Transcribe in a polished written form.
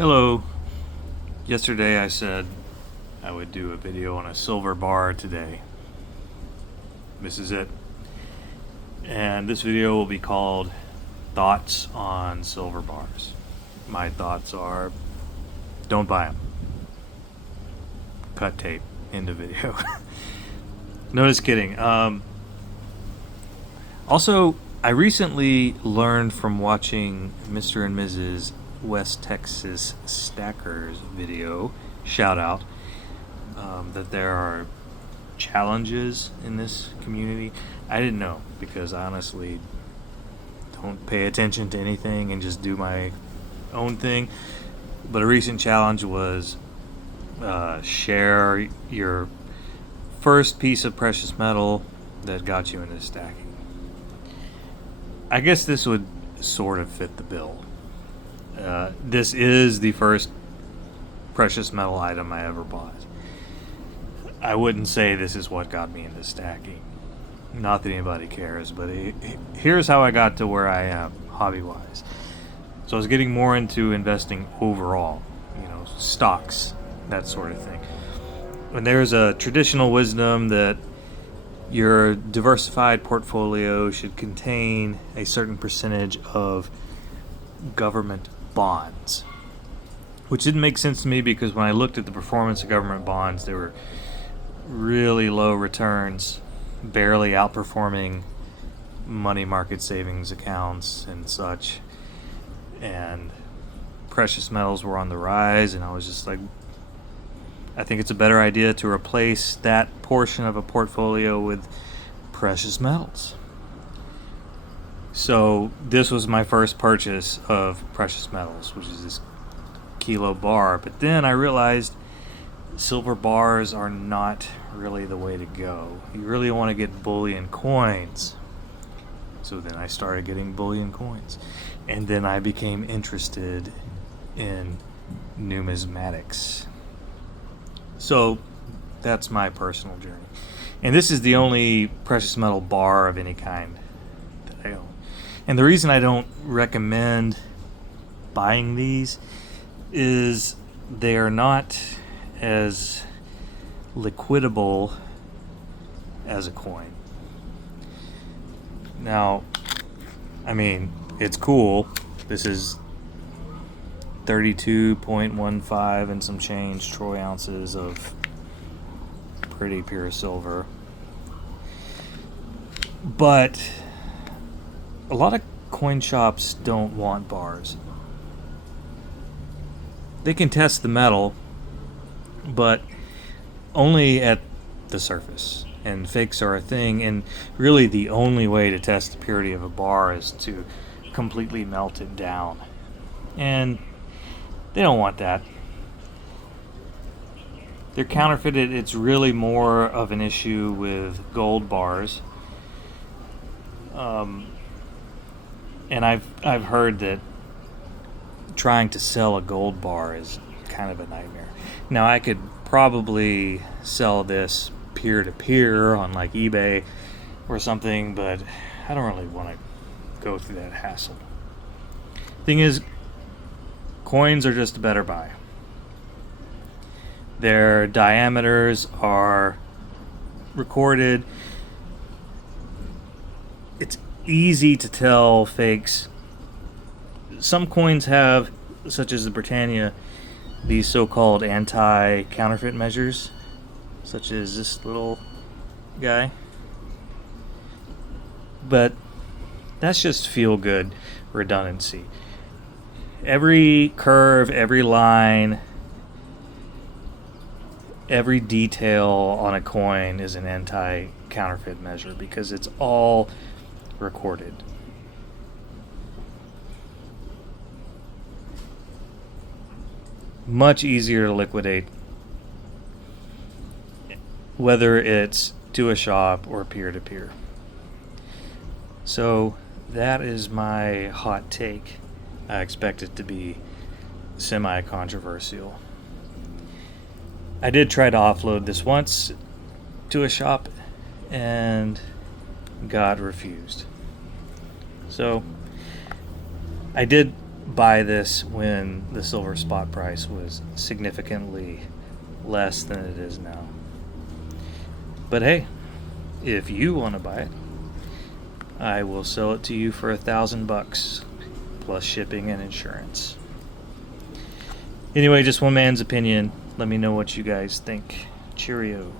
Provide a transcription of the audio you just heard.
Hello. Yesterday I said I would do a video on a silver bar today. This is it. And this video will be called Thoughts on Silver Bars. My thoughts are don't buy them. Cut tape into video. No, just kidding. Also, I recently learned from watching Mr. and Mrs. West Texas Stackers video, shout out, that there are challenges in this community. I didn't know because I honestly don't pay attention to anything and just do my own thing. But a recent challenge was share your first piece of precious metal that got you into stacking. I guess this would sort of fit the bill. This is the first precious metal item I ever bought. I wouldn't say this is what got me into stacking. Not that anybody cares, but here's how I got to where I am, hobby-wise. So I was getting more into investing overall, stocks, that sort of thing. And there's a traditional wisdom that your diversified portfolio should contain a certain percentage of government bonds, which didn't make sense to me because when I looked at the performance of government bonds, they were really low returns, barely outperforming money market savings accounts and such. And precious metals were on the rise, and I was just like, I think it's a better idea to replace that portion of a portfolio with precious metals. So this was my first purchase of precious metals, which is this kilo bar. But then I realized silver bars are not really the way to go. You really want to get bullion coins. So then I started getting bullion coins. And then I became interested in numismatics. So that's my personal journey. And this is the only precious metal bar of any kind that I own. And the reason I don't recommend buying these is they are not as liquidable as a coin. Now, I mean, it's cool. This is 32.15 and some change troy ounces of pretty pure silver. But a lot of coin shops don't want bars. They can test the metal, but only at the surface. And fakes are a thing, and really the only way to test the purity of a bar is to completely melt it down. And they don't want that. They're counterfeited. It's really more of an issue with gold bars. And I've heard that trying to sell a gold bar is kind of a nightmare. Now I could probably sell this peer-to-peer on like eBay or something, but I don't really want to go through that hassle. Thing is, coins are just a better buy. Their diameters are recorded. It's easy to tell fakes. Some coins have, such as the Britannia, these so-called anti-counterfeit measures, such as this little guy. But that's just feel-good redundancy. Every curve, every line, every detail on a coin is an anti-counterfeit measure because it's all recorded. Much easier to liquidate, whether it's to a shop or peer-to-peer. So that is my hot take. I expect it to be semi-controversial. I did try to offload this once to a shop and got refused. So I did buy this when the silver spot price was significantly less than it is now. But hey, if you want to buy it, I will sell it to you for $1,000 plus shipping and insurance. Anyway, just one man's opinion. Let me know what you guys think. Cheerio.